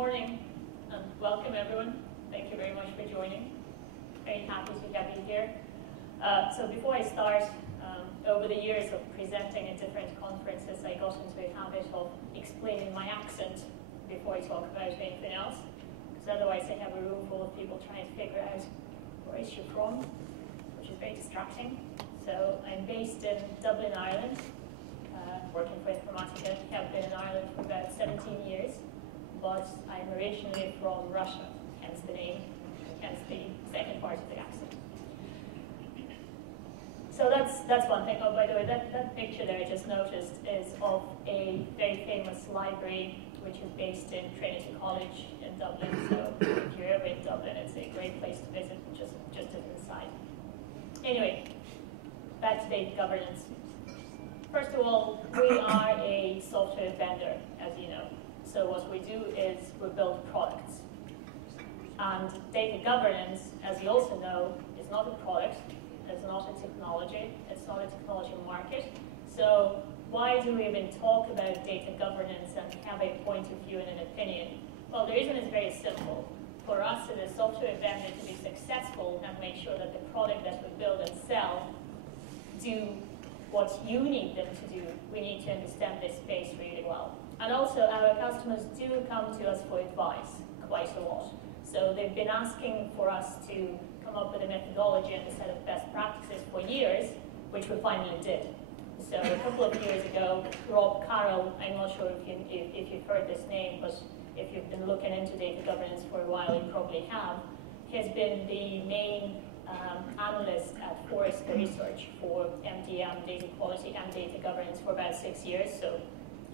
morning and welcome everyone. Thank you very much for joining. Very happy to have you here. So before I start, over the years of presenting at different conferences, I got into a habit of explaining my accent before I talk about anything else, because otherwise I have a room full of people trying to figure out where is she from, which is very distracting. So I'm based in Dublin, Ireland, working for Informatica. I have been in Ireland for about 17 years, but I'm originally from Russia, hence the name, hence the second part of the accent. So that's one thing. Oh, by the way, that picture there I just noticed is of a very famous library, which is based in Trinity College in Dublin. So if you're ever in Dublin, it's a great place to visit, just as an aside. Anyway, back to data governance. First of all, we are a software vendor, as you know. So what we do is we build products. And data governance, as you also know, is not a product. It's not a technology. It's not a technology market. So why do we even talk about data governance and have a point of view and an opinion? Well, the reason is very simple. For us as a software vendor to be successful and make sure that the product that we build and sell do what you need them to do, we need to understand this space really well. And also, our customers do come to us for advice quite a lot. So they've been asking for us to come up with a methodology and a set of best practices for years, which we finally did. So a couple of years ago, Rob Carroll, I'm not sure if you've heard this name, but if you've been looking into data governance for a while, you probably have, has been the main analyst at Forrester Research for MDM, data quality and data governance for about 6 years. So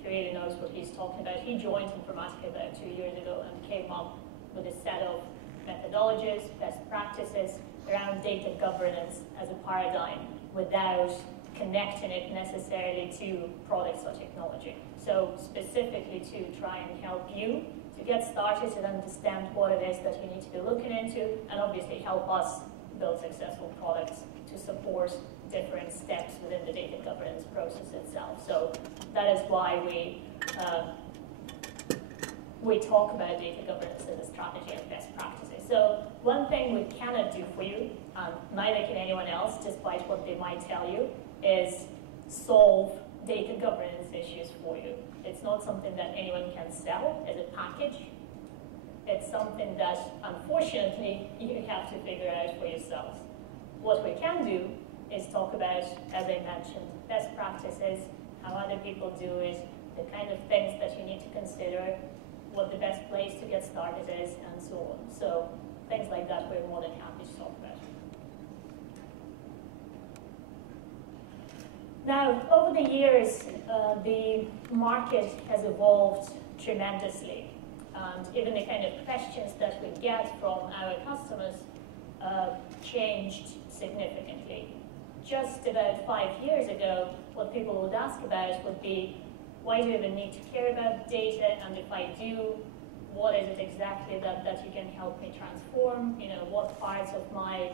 he really knows what he's talking about. He joined Informatica about 2 years ago and came up with a set of methodologies, best practices around data governance as a paradigm without connecting it necessarily to products or technology. So specifically to try and help you to get started and understand what it is that you need to be looking into, and obviously help us build successful products to support different steps within the data governance process itself. So that is why we talk about data governance as a strategy and best practices. So one thing we cannot do for you, neither can anyone else, despite what they might tell you, is solve data governance issues for you. It's not something that anyone can sell as a package. It's something that, unfortunately, you have to figure out for yourselves. What we can do is talk about, as I mentioned, best practices, how other people do it, the kind of things that you need to consider, what the best place to get started is, and so on. So things like that we're more than happy to talk about. Now, over the years, the market has evolved tremendously. And even the kind of questions that we get from our customers changed significantly. Just about 5 years ago, what people would ask about would be, why do you even need to care about data? And if I do, what is it exactly that you can help me transform? You know, what parts of my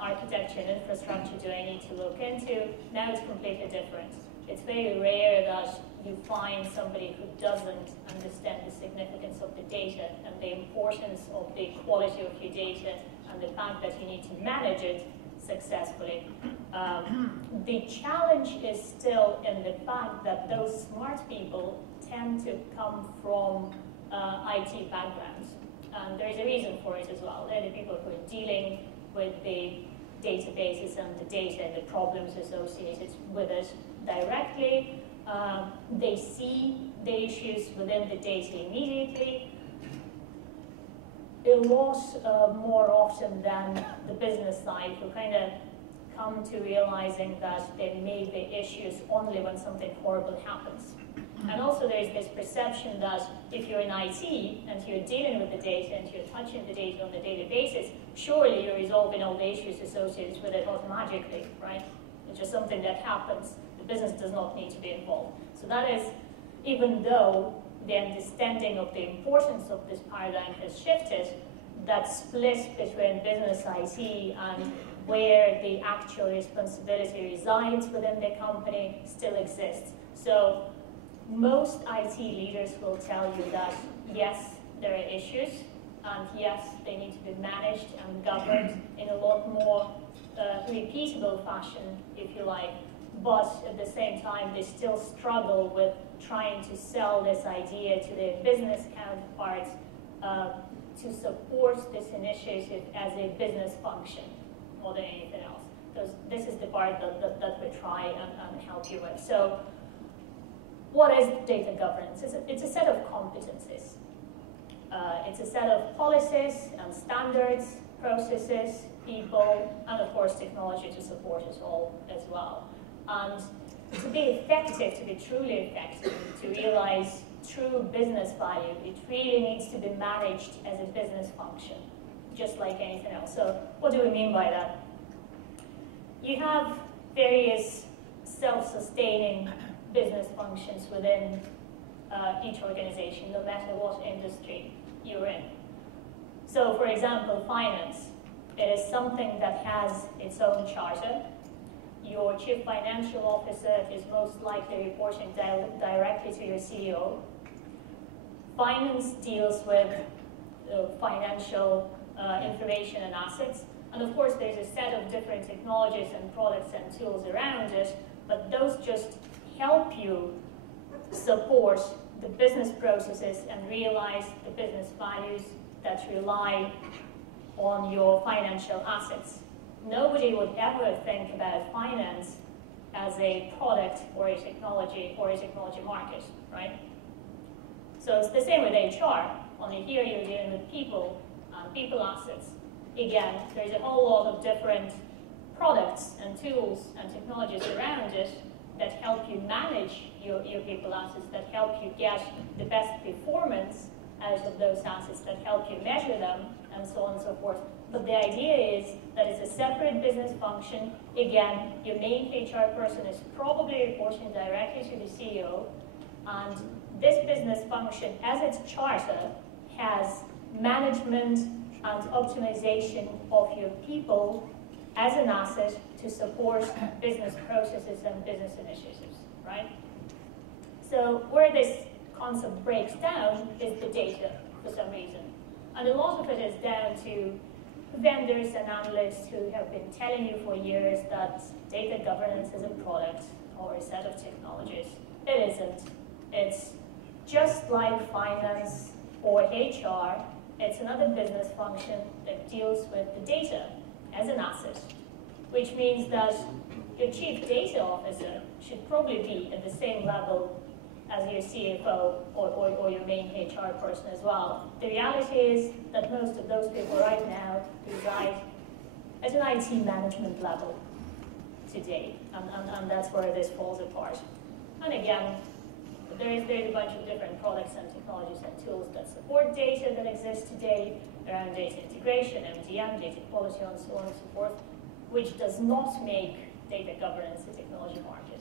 architecture and infrastructure do I need to look into? Now it's completely different. It's very rare that you find somebody who doesn't understand the significance of the data and the importance of the quality of your data and the fact that you need to manage it successfully. The challenge is still in the fact that those smart people tend to come from IT backgrounds. And there is a reason for it as well. They're the people who are dealing with the databases and the data and the problems associated with it directly. They see the issues within the data immediately. A lot more often than the business side, who kind of come to realizing that there may be issues only when something horrible happens. And also there is this perception that if you're in IT and you're dealing with the data and you're touching the data on a daily basis, surely you're resolving all the issues associated with it automatically, right? It's just something that happens. The business does not need to be involved. So that is, even though the understanding of the importance of this paradigm has shifted, that split between business IT and where the actual responsibility resides within the company still exists. So most IT leaders will tell you that, yes, there are issues, and yes, they need to be managed and governed in a lot more repeatable fashion, if you like, but at the same time, they still struggle with trying to sell this idea to their business counterparts to support this initiative as a business function more than anything else. This is the part that we try and help you with. So what is data governance? It's a set of competencies. It's a set of policies and standards, processes, people, and of course technology to support it all as well. And to be effective, to be truly effective, to realize true business value, it really needs to be managed as a business function, just like anything else. So what do we mean by that? You have various self-sustaining business functions within each organization, no matter what industry you're in. So for example, finance. It is something that has its own charter. Your chief financial officer is most likely reporting directly to your CEO. Finance deals with financial information and assets. And of course, there's a set of different technologies and products and tools around it, but those just help you support the business processes and realize the business values that rely on your financial assets. Nobody would ever think about finance as a product or a technology market, right? So it's the same with HR. Only here you're dealing with people and people assets. Again, there's a whole lot of different products and tools and technologies around it that help you manage your people assets, that help you get the best performance out of those assets, that help you measure them, and so on and so forth. But the idea is that it's a separate business function. Again, your main HR person is probably reporting directly to the CEO, and this business function, as its charter, has management and optimization of your people as an asset to support business processes and business initiatives, right? So where this concept breaks down is the data, for some reason. And a lot of it is down to vendors and analysts who have been telling you for years that data governance is a product or a set of technologies. It isn't. It's just like finance or HR. It's another business function that deals with the data as an asset, which means that your chief data officer should probably be at the same level as your CFO or your main HR person as well. The reality is that most of those people right now reside at an IT management level today, and that's where this falls apart. And again, there's a bunch of different products and technologies and tools that support data that exist today around data integration, MDM, data quality, and so on and so forth, which does not make data governance a technology market.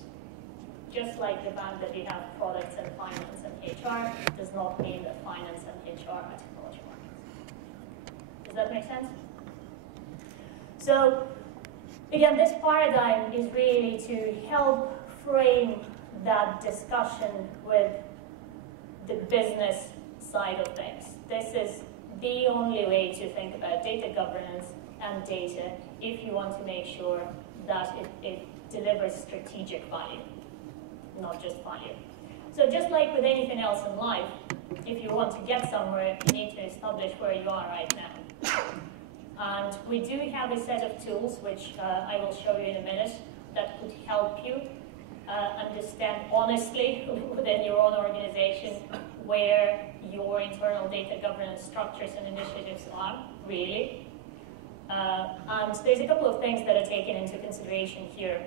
Just like the fact that we have products and finance and HR does not mean that finance and HR are technology markets. Does that make sense? So, again, this paradigm is really to help frame that discussion with the business side of things. This is the only way to think about data governance and data if you want to make sure that it delivers strategic value, not just value. So just like with anything else in life, if you want to get somewhere, you need to establish where you are right now. And we do have a set of tools, which I will show you in a minute, that could help you understand honestly within your own organization where your internal data governance structures and initiatives are, really. And there's a couple of things that are taken into consideration here.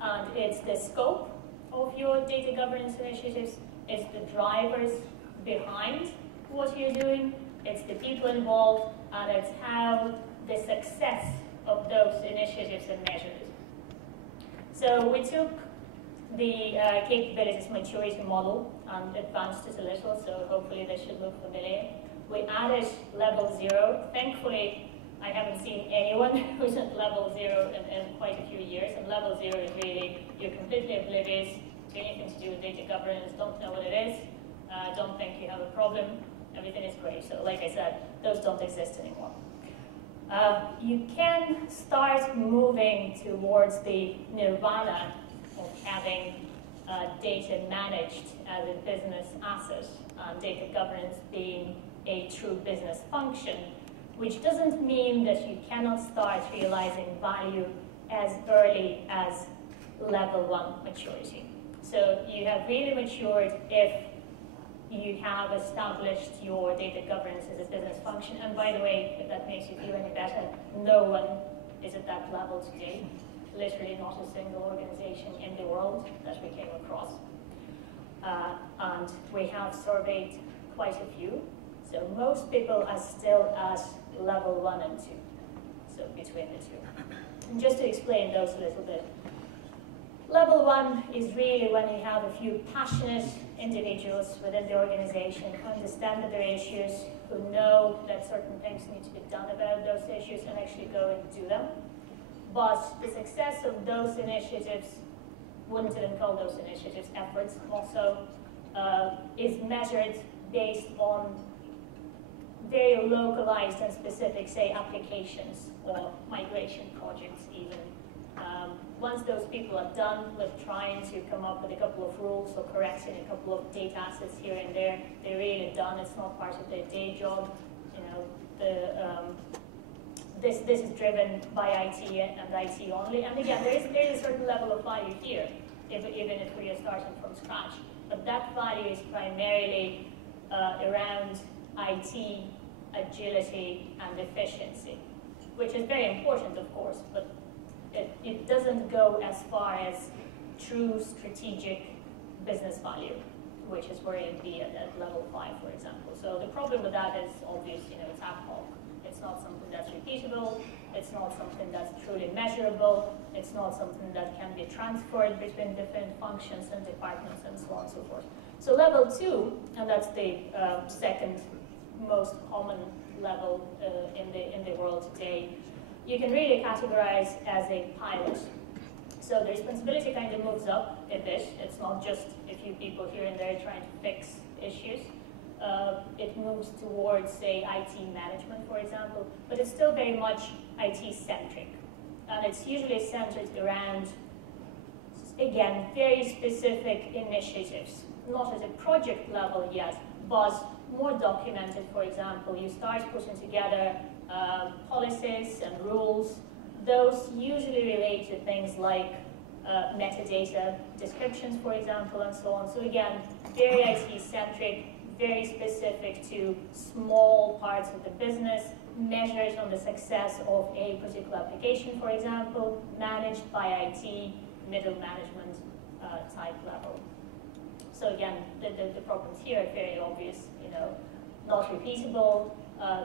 And it's the scope of your data governance initiatives, it's the drivers behind what you're doing, it's the people involved, and it's how the success of those initiatives are measured. So we took the capabilities maturity model and advanced it a little, so hopefully this should look familiar. We added level 0. Thankfully, I haven't seen anyone who's at level 0 in quite a few years, and level 0 is really, you're completely oblivious to anything to do with data governance, don't know what it is, don't think you have a problem, everything is great. So like I said, those don't exist anymore. You can start moving towards the nirvana of having data managed as a business asset, data governance being a true business function, which doesn't mean that you cannot start realizing value as early as level 1 maturity. So you have really matured if you have established your data governance as a business function. And by the way, if that makes you feel any better, no one is at that level today. Literally not a single organization in the world that we came across. And we have surveyed quite a few. So most people are still at level 1 and 2, so between the two. And just to explain those a little bit. Level 1 is really when you have a few passionate individuals within the organization who understand their issues, who know that certain things need to be done about those issues and actually go and do them. But the success of those initiatives, wouldn't even call those initiatives efforts also, is measured based on very localized and specific, say, applications or migration projects even. Once those people are done with trying to come up with a couple of rules or correcting a couple of data assets here and there, they're really done. It's not part of their day job. You know, this is driven by IT and IT only. And again, there is a certain level of value here, even if we are starting from scratch. But that value is primarily around IT, agility, and efficiency, which is very important, of course, but it doesn't go as far as true strategic business value, which is where you'd be at level 5, for example. So the problem with that is obvious, you know, it's ad hoc. It's not something that's repeatable. It's not something that's truly measurable. It's not something that can be transferred between different functions and departments and so on and so forth. So level 2, and that's the second most common level in the world today, you can really categorize as a pilot. So the responsibility kind of moves up a bit. It's not just a few people here and there trying to fix issues. It moves towards, say, IT management, for example, but it's still very much IT-centric. And it's usually centered around, again, very specific initiatives, not at a project level yet, but more documented. For example, you start putting together policies and rules. Those usually relate to things like metadata descriptions, for example, and so on. So again, very IT-centric, very specific to small parts of the business, measured on the success of a particular application, for example, managed by IT, middle management type level. So again, the problems here are very obvious, you know, not repeatable,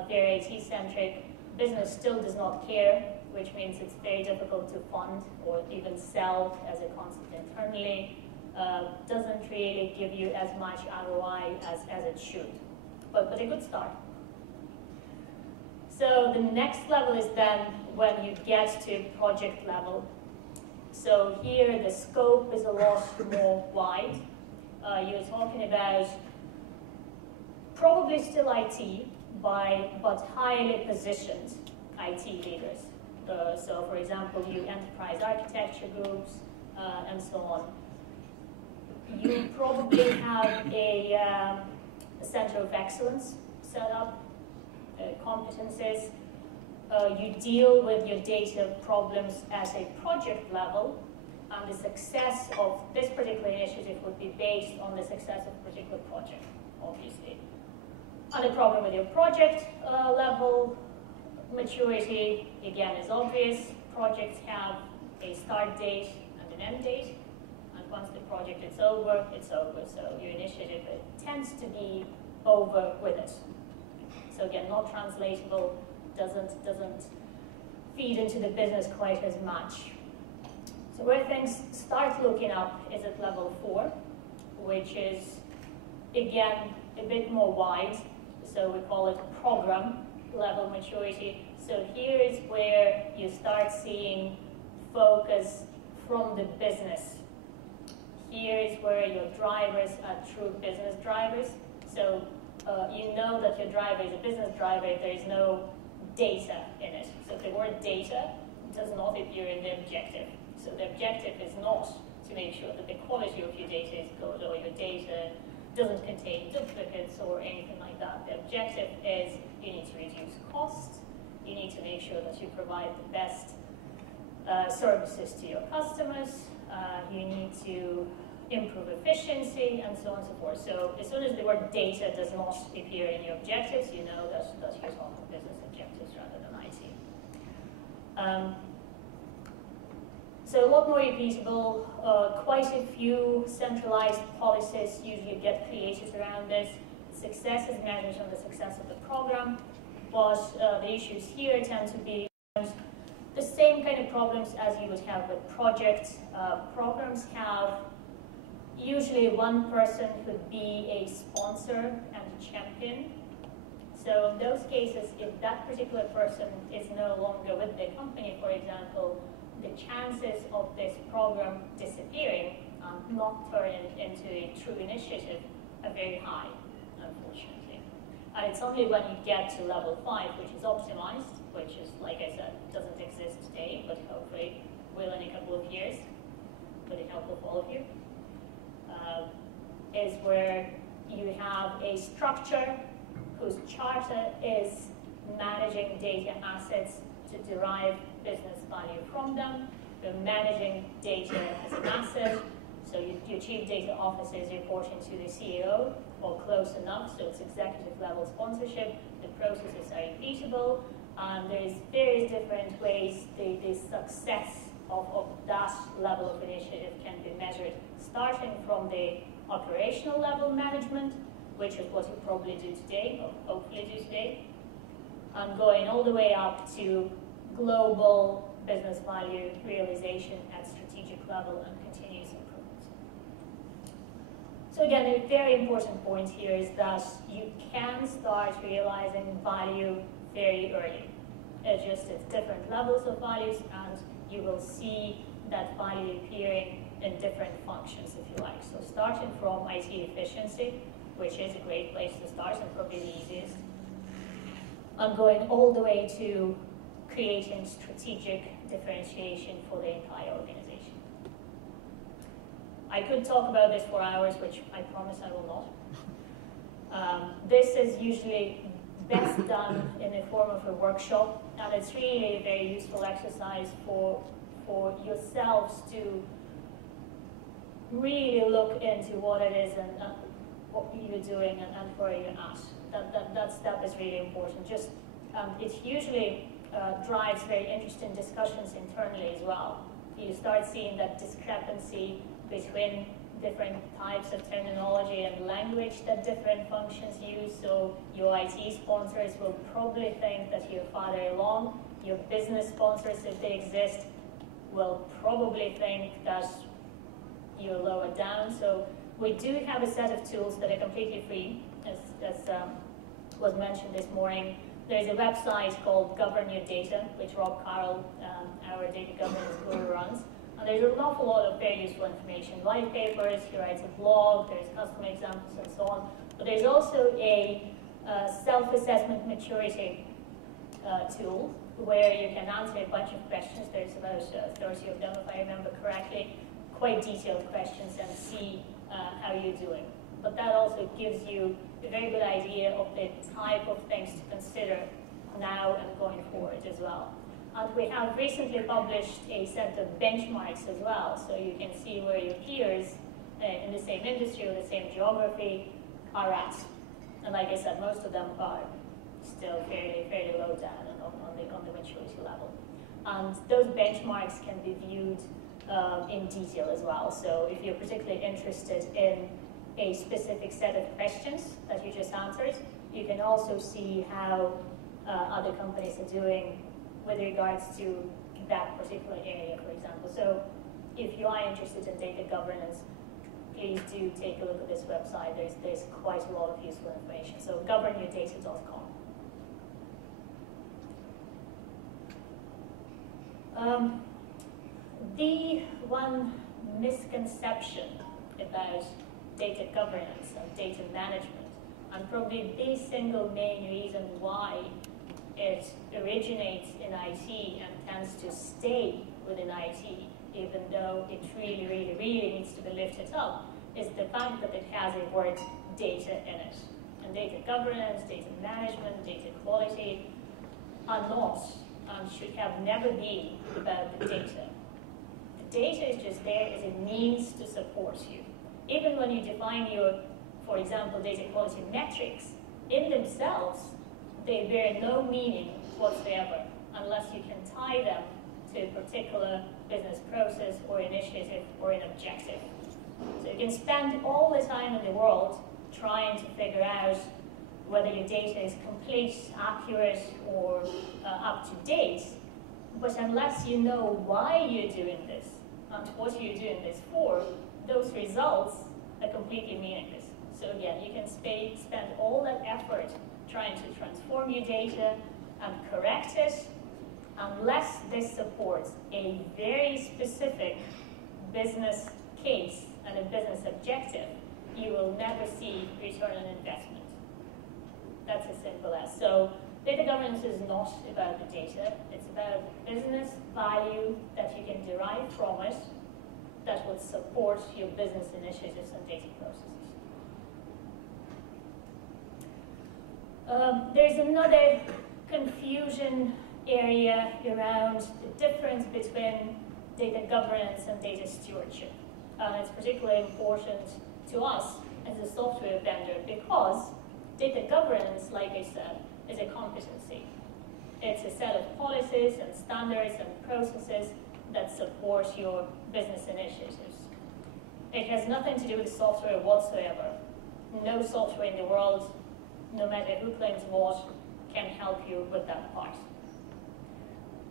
very IT-centric. Business still does not care, which means it's very difficult to fund or even sell as a concept internally. Doesn't really give you as much ROI as it should, but a good start. So the next level is then when you get to project level. So here the scope is a lot more wide. You're talking about probably still IT, but highly positioned IT leaders. So for example, you enterprise architecture groups and so on. You probably have a center of excellence set up, competencies. You deal with your data problems at a project level, and the success of this particular initiative would be based on the success of a particular project, obviously. And the problem with your project level maturity, again, is obvious. Projects have a start date and an end date. And once the project is over, it's over. So your initiative tends to be over with it. So again, not translatable, doesn't feed into the business quite as much. So where things start looking up is at level 4, which is, again, a bit more wide. So we call it program level maturity. So here is where you start seeing focus from the business. here is where your drivers are true business drivers. So you know that your driver is a business driver if there is no data in it. So the word data does not appear in the objective. So the objective is not to make sure that the quality of your data is good or your data doesn't contain duplicates or anything like that. The objective is you need to reduce costs, you need to make sure that you provide the best services to your customers, you need to improve efficiency, and so on and so forth. So as soon as the word data does not appear in your objectives, you know that you're talking business objectives rather than IT. So a lot more repeatable, quite a few centralized policies usually get created around this. Success is measured on the success of the program, but the issues here tend to be the same kind of problems as you would have with projects. Programs have usually one person could be a sponsor and a champion. So in those cases, if that particular person is no longer with the company, for example, the chances of this program disappearing and not turning into a true initiative are very high, unfortunately. And it's only when you get to level 5, which is optimized, which is, like I said, doesn't exist today, but hopefully will in a couple of years, with the help of all of you, is where you have a structure whose charter is managing data assets to derive business value from them. You're managing data as an asset, so your chief data officer is reporting to the CEO, or close enough, so it's executive level sponsorship. The processes are repeatable, and there's various different ways the success of that level of initiative can be measured, starting from the operational level management, which is what you probably do today, or hopefully do today, and going all the way up to global business value realization at strategic level and continuous improvement. So again, a very important point here is that you can start realizing value very early. It's just at different levels of values, and you will see that value appearing in different functions, if you like. So starting from IT efficiency, which is a great place to start and probably the easiest, and going all the way to creating strategic differentiation for the entire organization. I could talk about this for hours, which I promise I will not. This is usually best done in the form of a workshop, and it's really a very useful exercise for yourselves to really look into what it is and what you're doing and where you're at. That step is really important. Just it usually drives very interesting discussions internally as well. You start seeing that discrepancy between different types of terminology and language that different functions use. So your IT sponsors will probably think that you're farther along. Your business sponsors, if they exist, will probably think that you're lower down. So we do have a set of tools that are completely free, as was mentioned this morning. There's a website called Govern Your Data, which Rob Carroll, our data governance guru, runs. And there's an awful lot of very useful information, white papers, he writes a blog, there's customer examples and so on. But there's also a self-assessment maturity tool where you can answer a bunch of questions. There's about 30 of them, if I remember correctly, quite detailed questions, and see how you're doing. But that also gives you a very good idea of the type of things to consider now and going forward as well. And we have recently published a set of benchmarks as well, so you can see where your peers in the same industry or the same geography are at. And like I said, most of them are still fairly low down on the maturity level. And those benchmarks can be viewed in detail as well. So if you're particularly interested in a specific set of questions that you just answered, you can also see how other companies are doing with regards to that particular area, for example. So if you are interested in data governance, please do take a look at this website. There's quite a lot of useful information. So governyourdata.com. The one misconception about data governance and data management. And probably the single main reason why it originates in IT and tends to stay within IT, even though it really, really, really needs to be lifted up, is the fact that it has a word data in it. And data governance, data management, data quality are not and should have never been about the data. The data is just there as a means to support you. Even when you define your, for example, data quality metrics, in themselves, they bear no meaning whatsoever unless you can tie them to a particular business process or initiative or an objective. So you can spend all the time in the world trying to figure out whether your data is complete, accurate, or up to date, but unless you know why you're doing this and what you're doing this for, those results are completely meaningless. So again, you can spend all that effort trying to transform your data and correct it. Unless this supports a very specific business case and a business objective, you will never see return on investment. That's as simple as. So data governance is not about the data. It's about business value that you can derive from it that would support your business initiatives and data processes. There's another confusion area around the difference between data governance and data stewardship. It's particularly important to us as a software vendor because data governance, like I said, is a competency. It's a set of policies and standards and processes that support your business initiatives. It has nothing to do with software whatsoever. No software in the world, no matter who claims what, can help you with that part.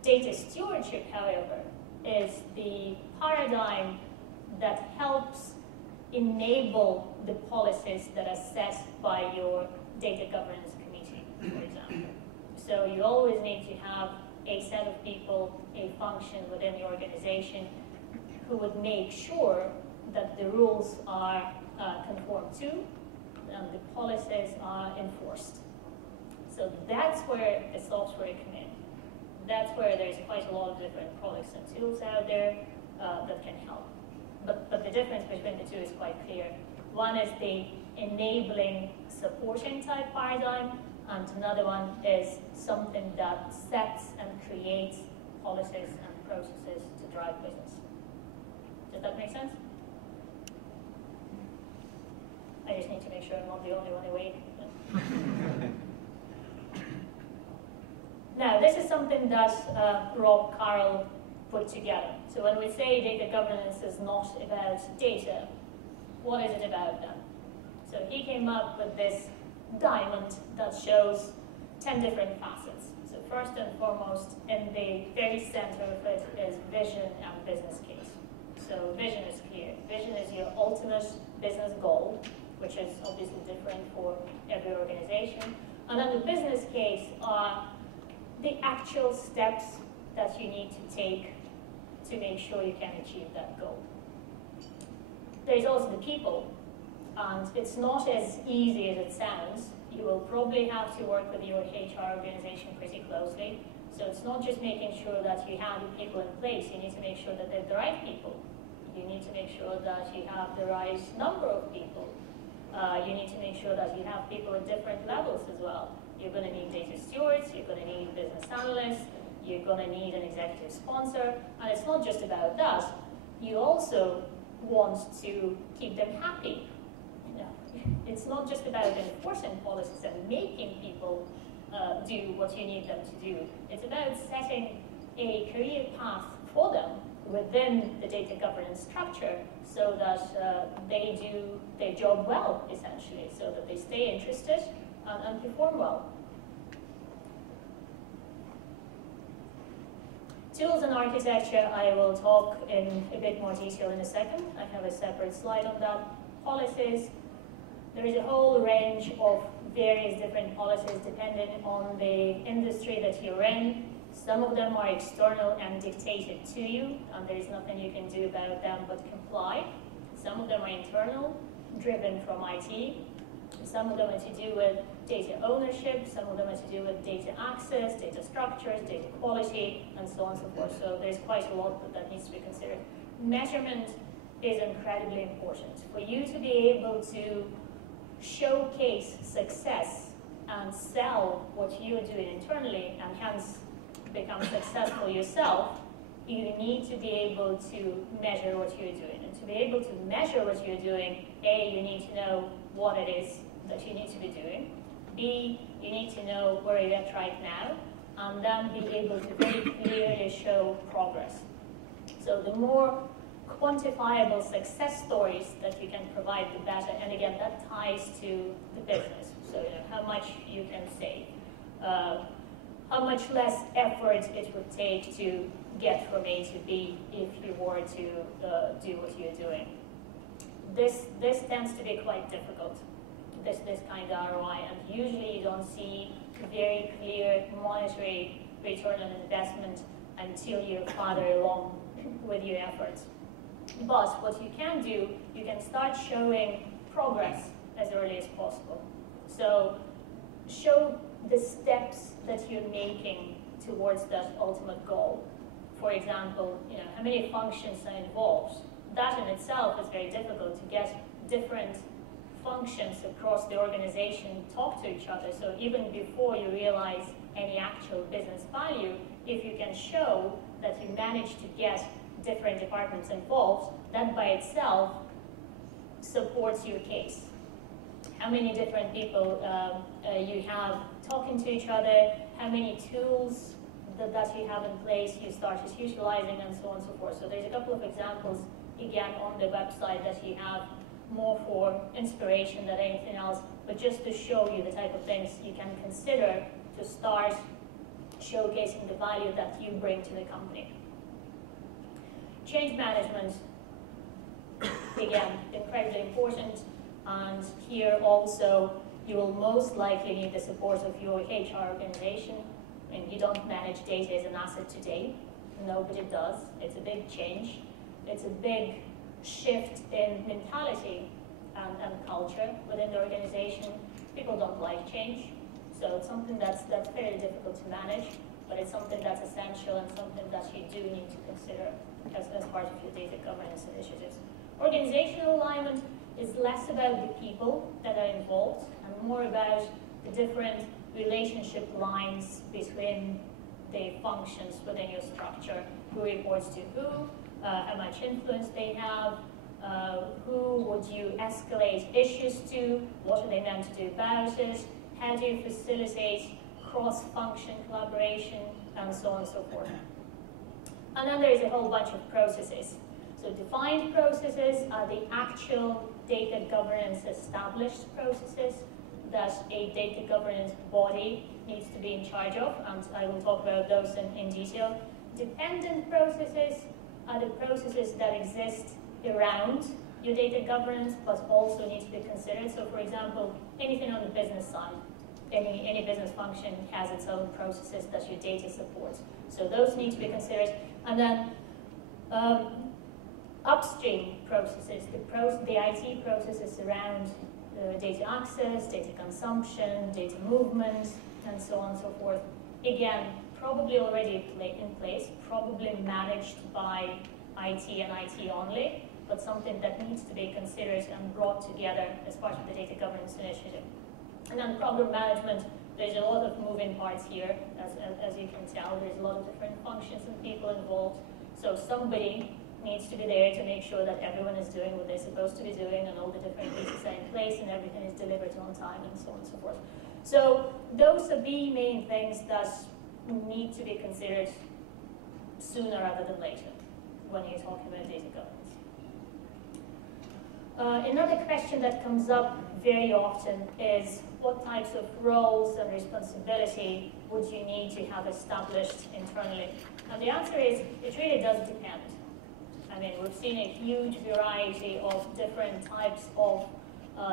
Data stewardship, however, is the paradigm that helps enable the policies that are set by your data governance committee, for example. So you always need to have a set of people, a function within the organization who would make sure that the rules are conformed to and the policies are enforced. So that's where the software comes in. That's where there's quite a lot of different products and tools out there that can help. But the difference between the two is quite clear. One is the enabling, supporting type paradigm, and another one is something that sets and creates policies and processes to drive business. Does that make sense? I just need to make sure I'm not the only one awake. Now, this is something that Rob Carroll put together. So when we say data governance is not about data, what is it about then? So he came up with this diamond that shows 10 different facets. So first and foremost, in the very center of it is vision and business case. So vision is clear. Vision is your ultimate business goal, which is obviously different for every organization. And then the business case are the actual steps that you need to take to make sure you can achieve that goal. There's also the people, and it's not as easy as it sounds. You will probably have to work with your HR organization pretty closely. So it's not just making sure that you have the people in place, you need to make sure that they're the right people. You need to make sure that you have the right number of people. You need to make sure that you have people at different levels as well. You're going to need data stewards, you're going to need business analysts, you're going to need an executive sponsor, and it's not just about that. You also want to keep them happy. You know, it's not just about enforcing policies and making people do what you need them to do. It's about setting a career path for them within the data governance structure so that they do their job well, essentially, so that they stay interested and perform well. Tools and architecture, I will talk in a bit more detail in a second. I have a separate slide on that. Policies, there is a whole range of various different policies depending on the industry that you're in. Some of them are external and dictated to you, and there is nothing you can do about them but comply. Some of them are internal, driven from IT. Some of them are to do with data ownership. Some of them are to do with data access, data structures, data quality, and so on and so forth. So there's quite a lot that needs to be considered. Measurement is incredibly important. For you to be able to showcase success and sell what you're doing internally and hence become successful yourself, you need to be able to measure what you're doing. And to be able to measure what you're doing, A, you need to know what it is that you need to be doing. B, you need to know where you're at right now, and then be able to very clearly show progress. So the more quantifiable success stories that you can provide, the better. And again, that ties to the business. So how much you can save, how much less effort it would take to get from A to B if you were to do what you're doing. This tends to be quite difficult, this kind of ROI, and usually you don't see very clear monetary return on investment until you're farther along with your efforts. But what you can do, you can start showing progress as early as possible. So show the steps that you're making towards that ultimate goal. For example, how many functions are involved. That in itself is very difficult to get different functions across the organization talk to each other. So even before you realize any actual business value, if you can show that you managed to get different departments involved, that by itself supports your case. How many different people you have talking to each other, how many tools that you have in place you started utilizing, and so on and so forth. So there's a couple of examples, again, on the website that you have more for inspiration than anything else, but just to show you the type of things you can consider to start showcasing the value that you bring to the company. Change management, again, incredibly important, and here also you will most likely need the support of your HR organization. I mean, you don't manage data as an asset today. Nobody does. It's a big change. It's a big shift in mentality and culture within the organization. People don't like change, so it's something that's fairly difficult to manage, but it's something that's essential and something that you do need to consider as part of your data governance initiatives. Organizational alignment is less about the people that are involved and more about the different relationship lines between the functions within your structure, who reports to who, how much influence they have, who would you escalate issues to, what are they meant to do about it, how do you facilitate cross-function collaboration, and so on and so forth. And then there is a whole bunch of processes. So defined processes are the actual data governance established processes that a data governance body needs to be in charge of, and I will talk about those in detail. Dependent processes are the processes that exist around your data governance, but also need to be considered. So for example, anything on the business side, any business function has its own processes that your data supports. So those need to be considered. And then upstream processes, the IT processes around data access, data consumption, data movement, and so on and so forth. Again, probably already in place, probably managed by IT and IT only, but something that needs to be considered and brought together as part of the data governance initiative. And then program management, there's a lot of moving parts here, as you can tell. There's a lot of different functions and people involved. So somebody needs to be there to make sure that everyone is doing what they're supposed to be doing and all the different pieces are in place and everything is delivered on time and so on and so forth. So those are the main things that need to be considered sooner rather than later when you're talking about data governance. Another question that comes up very often is what types of roles and responsibility would you need to have established internally? And the answer is it really does depend. I mean, we've seen a huge variety of different types of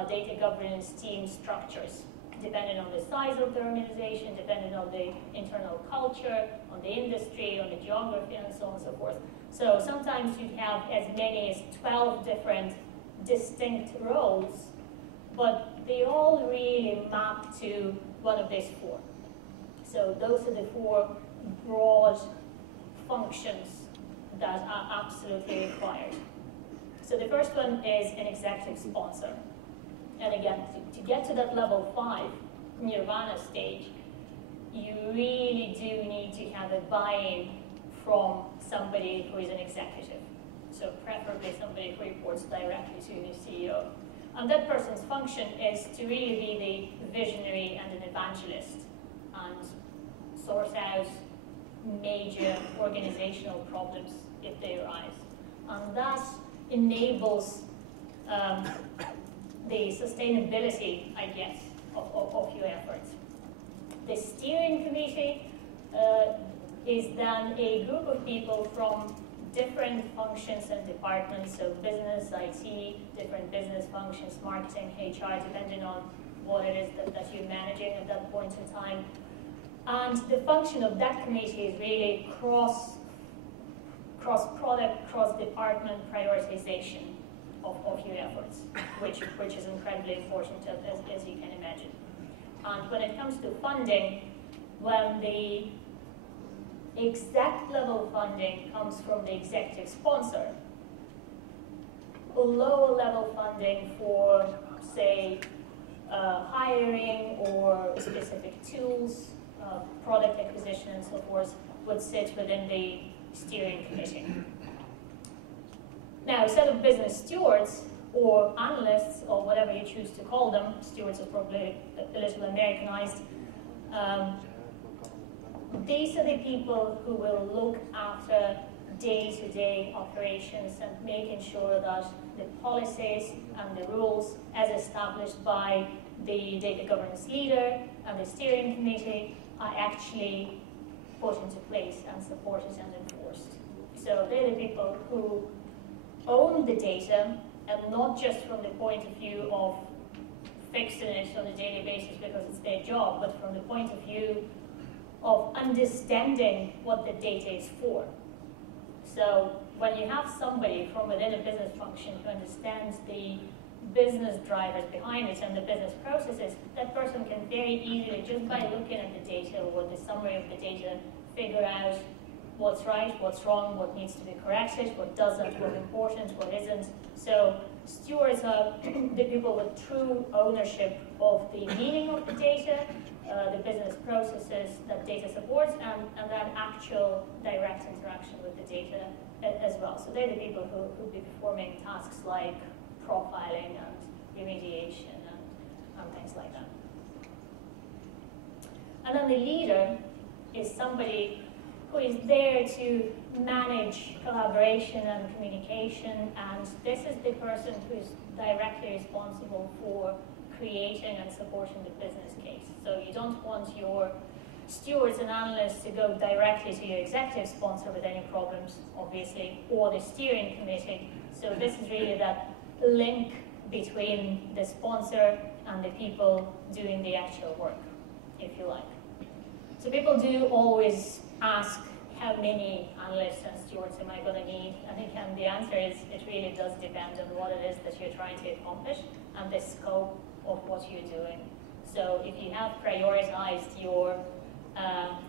data governance team structures, depending on the size of the organization, depending on the internal culture, on the industry, on the geography, and so on and so forth. So sometimes you have as many as 12 different distinct roles, but they all really map to one of these four. So those are the four broad functions that are absolutely required. So the first one is an executive sponsor. And again, to get to that level 5 nirvana stage, you really do need to have a buy-in from somebody who is an executive. So preferably somebody who reports directly to the CEO. And that person's function is to really be the visionary and an evangelist and source out major organizational problems if they arise. And that enables the sustainability, I guess, of your efforts. The steering committee is then a group of people from different functions and departments, so business, IT, different business functions, marketing, HR, depending on what it is that you're managing at that point in time. And the function of that committee is really cross-product, cross-department prioritization of your efforts, which is incredibly important, as you can imagine. And when it comes to funding, when the exact level funding comes from the executive sponsor, lower level funding for, say, hiring or specific tools, product acquisition and so forth, would sit within the steering committee. Now, a set of business stewards or analysts, or whatever you choose to call them, stewards is probably a little Americanized, these are the people who will look after day-to-day operations and making sure that the policies and the rules as established by the data governance leader and the steering committee are actually put into place and supported and enforced. So they're the people who own the data, and not just from the point of view of fixing it on a daily basis because it's their job, but from the point of view of understanding what the data is for. So when you have somebody from within a business function who understands the business drivers behind it and the business processes, that person can very easily, just by looking at the data or the summary of the data, figure out what's right, what's wrong, what needs to be corrected, what doesn't, what's important, what isn't. So stewards are the people with true ownership of the meaning of the data, the business processes that data supports, and that actual direct interaction with the data as well. So they're the people who will be performing tasks like profiling and remediation and things like that. And then the leader is somebody who is there to manage collaboration and communication, and this is the person who is directly responsible for creating and supporting the business case. So you don't want your stewards and analysts to go directly to your executive sponsor with any problems, obviously, or the steering committee. So this is really that link between the sponsor and the people doing the actual work, if you like. So people do always ask, how many analysts and stewards am I going to need? I think the answer is it really does depend on what it is that you're trying to accomplish and the scope of what you're doing. So if you have prioritized your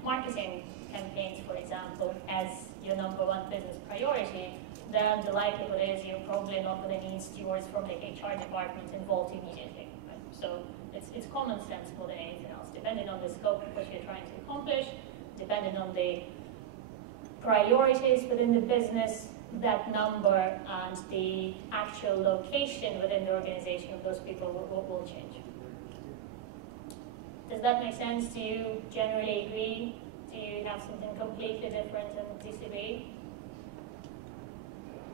marketing campaigns, for example, as your #1 business priority, then the likelihood is you're probably not going to need stewards from the HR department involved immediately. Right? So it's common sense more than anything else. Depending on the scope of what you're trying to accomplish, depending on the priorities within the business, that number and the actual location within the organization of those people will change. Does that make sense? Do you generally agree? Do you have something completely different and disagree?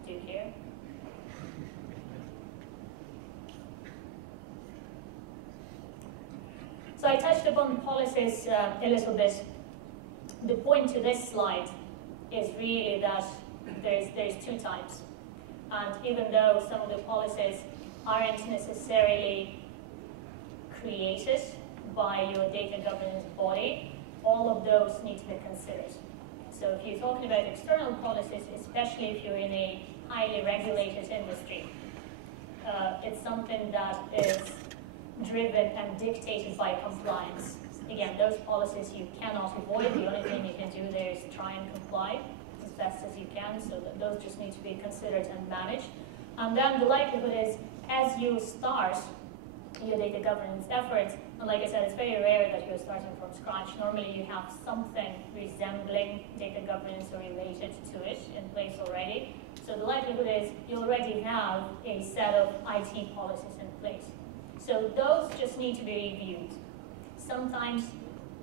Do you care? So I touched upon policies a little bit. The point to this slide is really that there's two types. And even though some of the policies aren't necessarily created by your data governance body, all of those need to be considered. So if you're talking about external policies, especially if you're in a highly regulated industry, it's something that is driven and dictated by compliance. Again, those policies you cannot avoid. The only thing you can do there is try and comply as best as you can, so that those just need to be considered and managed. And then the likelihood is, as you start your data governance efforts, and like I said, it's very rare that you're starting from scratch. Normally you have something resembling data governance or related to it in place already. So the likelihood is you already have a set of IT policies in place. So those just need to be reviewed. Sometimes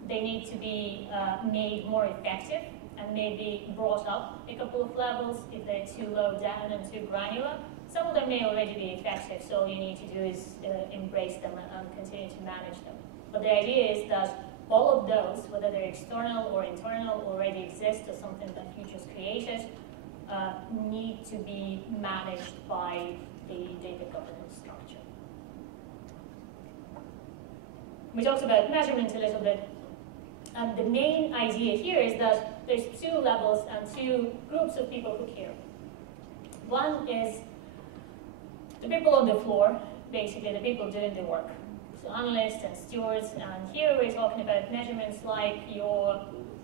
they need to be made more effective and maybe brought up a couple of levels if they're too low down and too granular. Some of them may already be effective, so all you need to do is embrace them and continue to manage them. But the idea is that all of those, whether they're external or internal, already exist or something that you just created, need to be managed by the data governance structure. We talked about measurement a little bit, and the main idea here is that there's two levels and two groups of people who care. One is the people on the floor, basically the people doing the work. So analysts and stewards, and here we're talking about measurements like your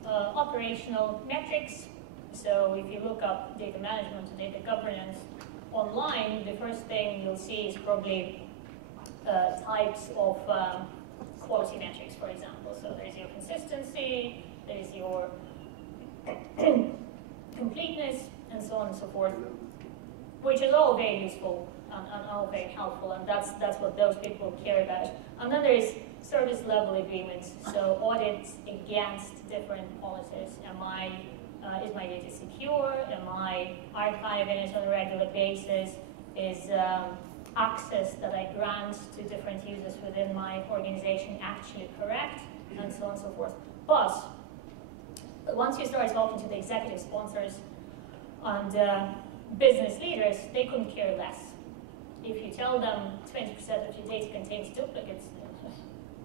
operational metrics. So if you look up data management and data governance online, the first thing you'll see is probably types of quality metrics, for example. So there's your consistency, there's your completeness, and so on and so forth, which is all very useful and all very helpful, and that's what those people care about. And then there's service level agreements, so audits against different policies. Is my data secure? Am I archiving it on a regular basis? Is access that I grant to different users within my organization actually correct? And so on and so forth. But once you start talking to the executive sponsors and business leaders, they couldn't care less. If you tell them 20% of your data contains duplicates,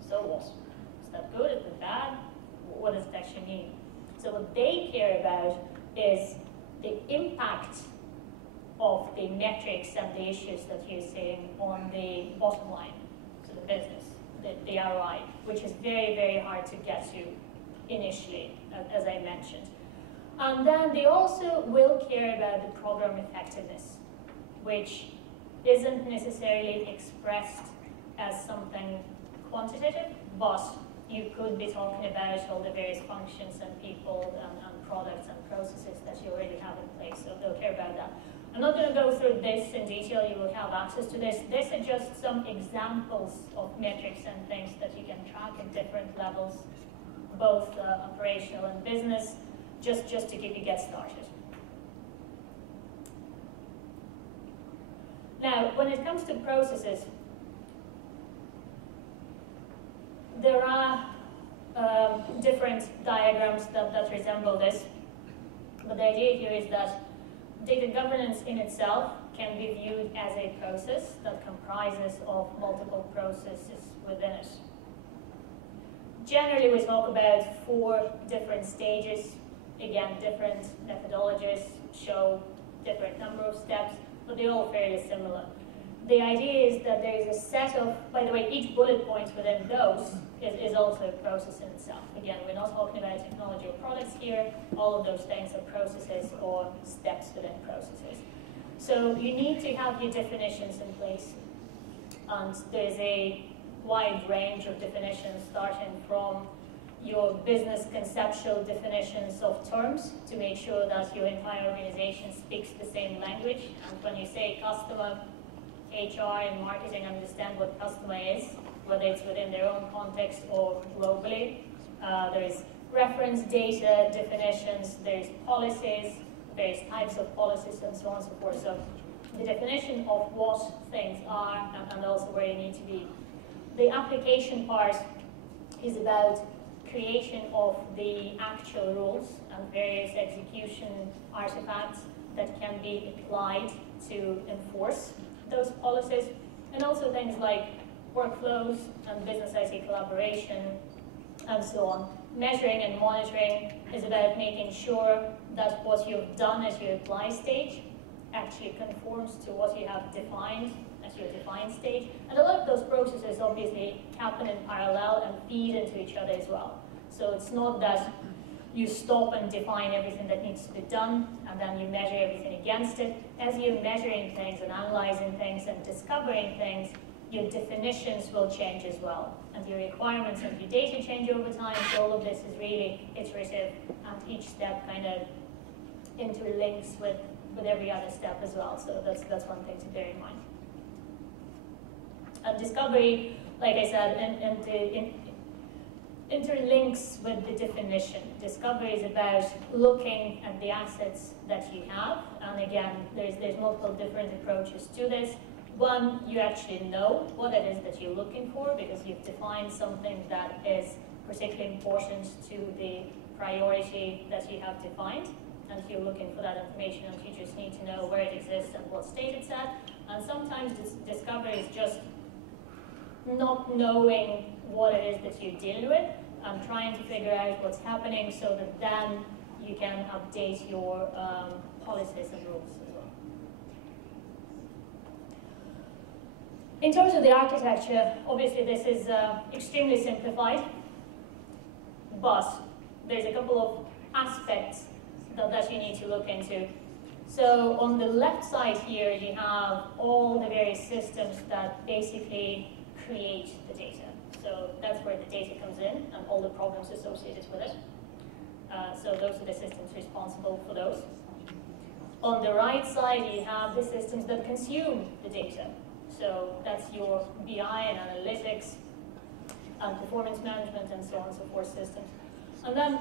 so what? Is that good? Is it bad? What does it actually mean? So what they care about is the impact of the metrics and the issues that you're seeing on the bottom line, so the business, the ROI, which is very, very hard to get to initially, as I mentioned. And then they also will care about the program effectiveness, which isn't necessarily expressed as something quantitative, but you could be talking about all the various functions and people and products and processes that you already have in place, so they'll care about that. I'm not going to go through this in detail, you will have access to this. This is just some examples of metrics and things that you can track at different levels, both operational and business, just to get started. Now, when it comes to processes, there are different diagrams that resemble this, but the idea here is that data governance in itself can be viewed as a process that comprises of multiple processes within it. Generally, we talk about 4 different stages. Again, different methodologies show different number of steps, but they're all fairly similar. The idea is that there is a set of, by the way, each bullet point within those is also a process in itself. Again, we're not talking about technology or products here. All of those things are processes or steps within processes. So you need to have your definitions in place. And there's a wide range of definitions, starting from your business conceptual definitions of terms to make sure that your entire organization speaks the same language. And when you say customer, HR and marketing understand what customer is, whether it's within their own context or globally. There's reference data definitions, there's policies, various types of policies, and so on and so forth. So the definition of what things are and also where you need to be. The application part is about creation of the actual rules and various execution artifacts that can be applied to enforce those policies, and also things like workflows and business IT collaboration and so on. Measuring and monitoring is about making sure that what you've done at your apply stage actually conforms to what you have defined at your defined stage. And a lot of those processes obviously happen in parallel and feed into each other as well. So it's not that you stop and define everything that needs to be done, and then you measure everything against it. As you're measuring things and analyzing things and discovering things, your definitions will change as well. And your requirements and your data change over time, so all of this is really iterative, and each step kind of interlinks with every other step as well. So that's one thing to bear in mind. And discovery, like I said, interlinks with the definition. Discovery is about looking at the assets that you have, and again, there's multiple different approaches to this. One, you actually know what it is that you're looking for because you've defined something that is particularly important to the priority that you have defined, and you're looking for that information, and you just need to know where it exists and what state it's at. And sometimes discovery is just not knowing what it is that you're dealing with and trying to figure out what's happening so that then you can update your policies and rules as well. In terms of the architecture, obviously this is extremely simplified, but there's a couple of aspects that you need to look into. So on the left side here, you have all the various systems that basically create the data. So that's where the data comes in and all the problems associated with it. So those are the systems responsible for those. On the right side, you have the systems that consume the data. So that's your BI and analytics and performance management and so on and so forth systems. And then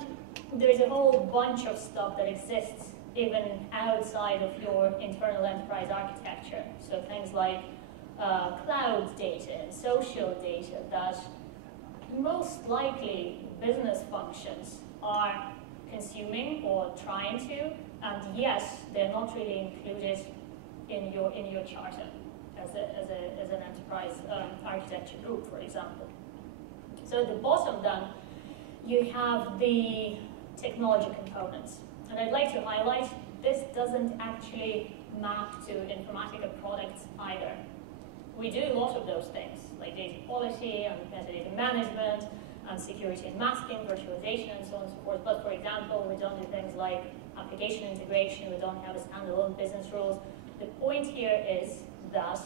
there's a whole bunch of stuff that exists even outside of your internal enterprise architecture. So things like cloud data and social data that most likely business functions are consuming or trying to, and yes, they're not really included in your charter as an enterprise architecture group, for example. So at the bottom then, you have the technology components. And I'd like to highlight, this doesn't actually map to Informatica products either. We do a lot of those things, like data quality and metadata management, and security and masking, virtualization, and so on and so forth. But for example, we don't do things like application integration, we don't have a standalone business rules. The point here is that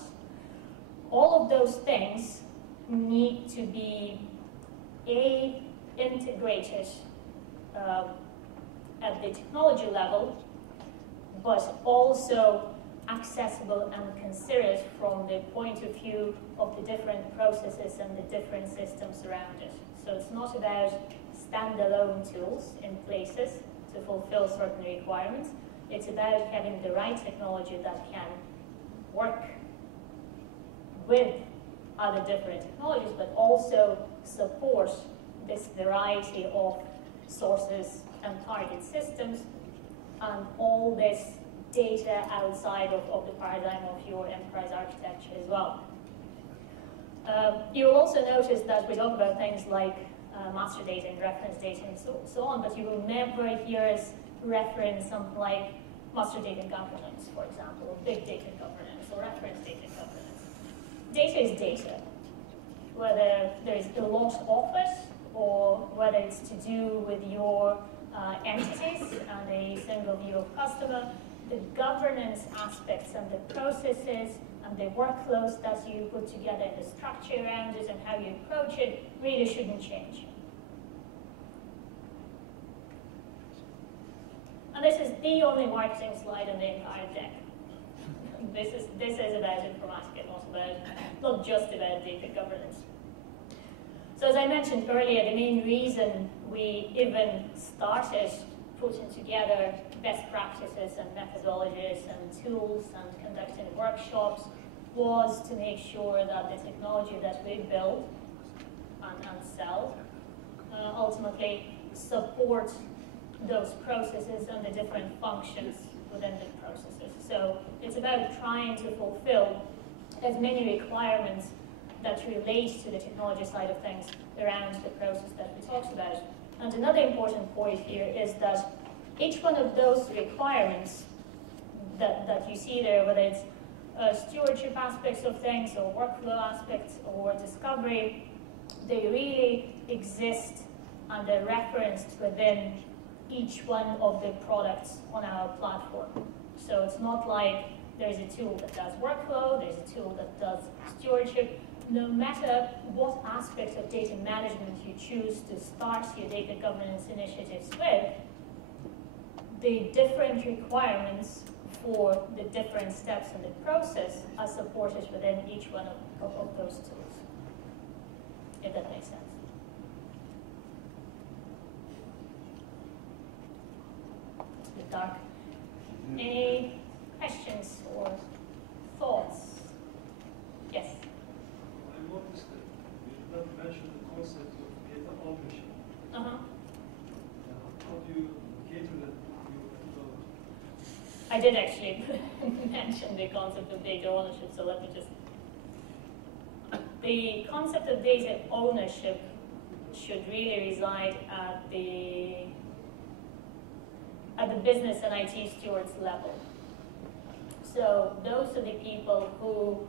all of those things need to be integrated at the technology level, but also accessible and considered from the point of view of the different processes and the different systems around it. So it's not about standalone tools in places to fulfill certain requirements. It's about having the right technology that can work with other different technologies, but also support this variety of sources and target systems and all this data outside of the paradigm of your enterprise architecture as well. You'll also notice that we talk about things like master data and reference data and so on, but you will never hear us reference something like master data governance, for example, or big data governance, or reference data governance. Data is data, whether there's a lot of it, or whether it's to do with your entities and a single view of customer. The governance aspects and the processes and the workflows that you put together, the structure around it and how you approach it really shouldn't change. And this is the only marketing slide on the entire deck. This is about Informatica, not just about data governance. So as I mentioned earlier, the main reason we even started putting together best practices and methodologies and tools and conducting workshops was to make sure that the technology that we build and sell ultimately support those processes and the different functions within the processes. So it's about trying to fulfill as many requirements that relate to the technology side of things around the process that we talked about. And another important point here is that each one of those requirements that you see there, whether it's stewardship aspects of things, or workflow aspects, or discovery, they really exist and they're referenced within each one of the products on our platform. So it's not like there's a tool that does workflow, there's a tool that does stewardship. No matter what aspects of data management you choose to start your data governance initiatives with, the different requirements for the different steps in the process are supported within each one of those tools, if that makes sense. It's a bit dark. Any questions or thoughts? Yes? I noticed that you did not mention the concept of data ownership. Uh-huh. How do you cater that? I did actually mention the concept of data ownership, so let me just... The concept of data ownership should really reside at the business and IT stewards level. So those are the people who,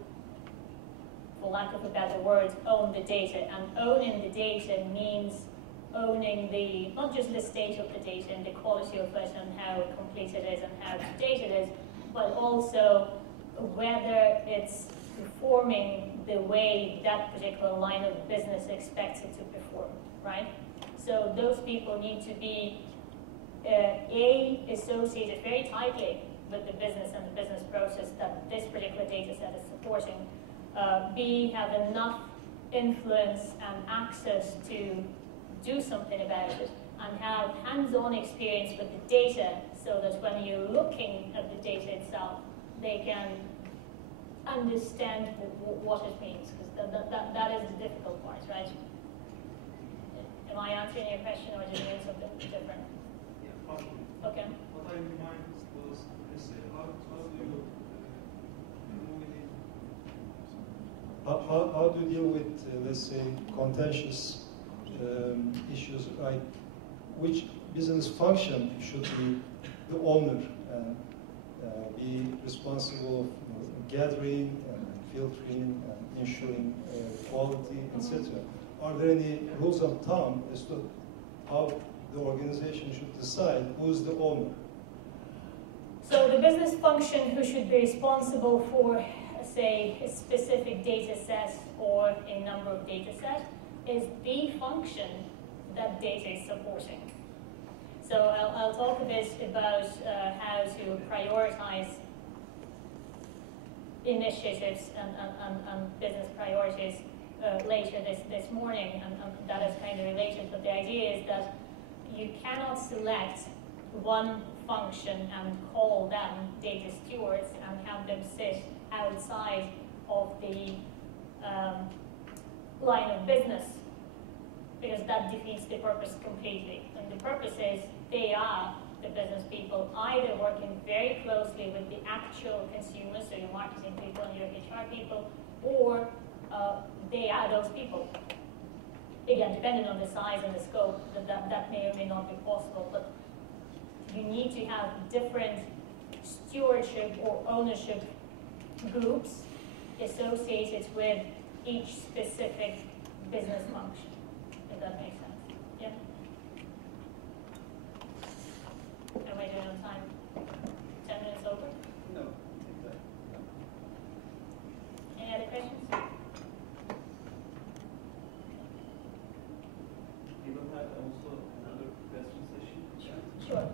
for lack of a better word, own the data. And owning the data means owning the, not just the state of the data and the quality of it and how complete it is and how up to date it is, but also whether it's performing the way that particular line of business expects it to perform, right? So those people need to be A, associated very tightly with the business and the business process that this particular data set is supporting. B, have enough influence and access to do something about it, and have hands-on experience with the data so that when you're looking at the data itself, they can understand what it means, because that is the difficult part, right? Am I answering your question, or did you mean something different? Yeah, partially. Okay. What I remind was, let's say, how do you remove it? How do you deal with, let's say, contentious issues, like which business function should be the owner and be responsible for gathering and filtering and ensuring quality, etc. Are there any rules of thumb as to how the organization should decide who's the owner? So the business function who should be responsible for, say, a specific data set or a number of data sets is the function that data is supporting. So I'll talk a bit about how to prioritize initiatives and business priorities later this morning, and that is kind of related, but the idea is that you cannot select one function and call them data stewards and have them sit outside of the line of business, because that defeats the purpose completely. And the purpose is they are the business people, either working very closely with the actual consumers, so your marketing people and your HR people, or they are those people. Again, depending on the size and the scope, that may or may not be possible, but you need to have different stewardship or ownership groups associated with each specific business function, if that makes sense. Yeah? Am I doing on time? 10 minutes over? No. Any other questions? We will have also another question session. Sure.